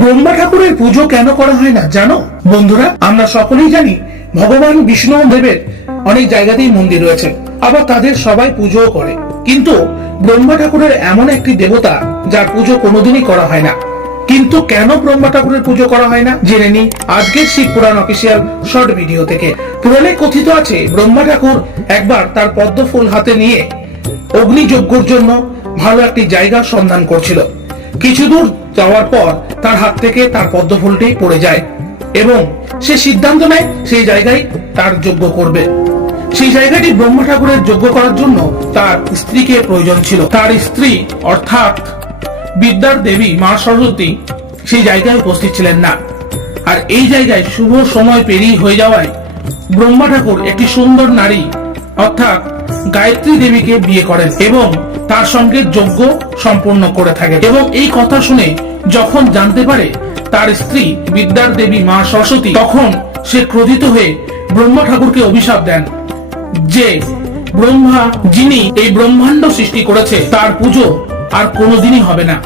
ব্রহ্মা ঠাকুরের পুজো কেন করা হয় না জানো বন্ধুরা? আমরা সকলেই জানি ভগবান বিষ্ণু দেবের অনেক জায়গাতেই মন্দির রয়েছে, আবার তাদের সবাই পুজোও করে, কিন্তু ব্রহ্মা ঠাকুরের এমন একটি দেবতা যার পুজো কোনোদিনই করা হয় না। কিন্তু কেন ব্রহ্মা ঠাকুরের পুজো করা হয় না জেনে নি আজকের শিব পুরাণ অফিসিয়াল শর্ট ভিডিও থেকে। পুরাণে কথিত আছে ব্রহ্মা ঠাকুর একবার তার পদ্ম ফুল হাতে নিয়ে অগ্নিযজ্ঞের জন্য ভালো একটি জায়গার সন্ধান করছিল। কিছু দূর যাওয়ার পর তার হাত থেকে তার পদ্ম ফুলটি পড়ে যায় এবং সে সিদ্ধান্ত নেয় সেই জায়গায় তার যজ্ঞ করবে। সেই জায়গাটি ব্রহ্মা ঠাকুরের যজ্ঞ করার জন্য তার স্ত্রীকে প্রয়োজন ছিল। তার স্ত্রী অর্থাৎ বিদ্যার দেবী মা সরস্বতী সেই জায়গায় উপস্থিত ছিলেন না। আর এই জায়গায় শুভ সময় পেরিয়ে হয়ে যাওয়ায় ব্রহ্মা ঠাকুর একটি সুন্দর নারী অর্থাৎ গায়ত্রী দেবীকে বিয়ে করেন এবং তার সঙ্গে যজ্ঞ সম্পূর্ণ করে থাকেন। এবং এই কথা শুনে যখন জানতে পারে তার স্ত্রী বিদ্যার দেবী মা সরস্বতী, তখন সে ক্রোধিত হয়ে ব্রহ্মা ঠাকুরকে অভিশাপ দেন যে ব্রহ্মা যিনি এই ব্রহ্মাণ্ড সৃষ্টি করেছে তার পুজো আর কোনোদিনই হবে না।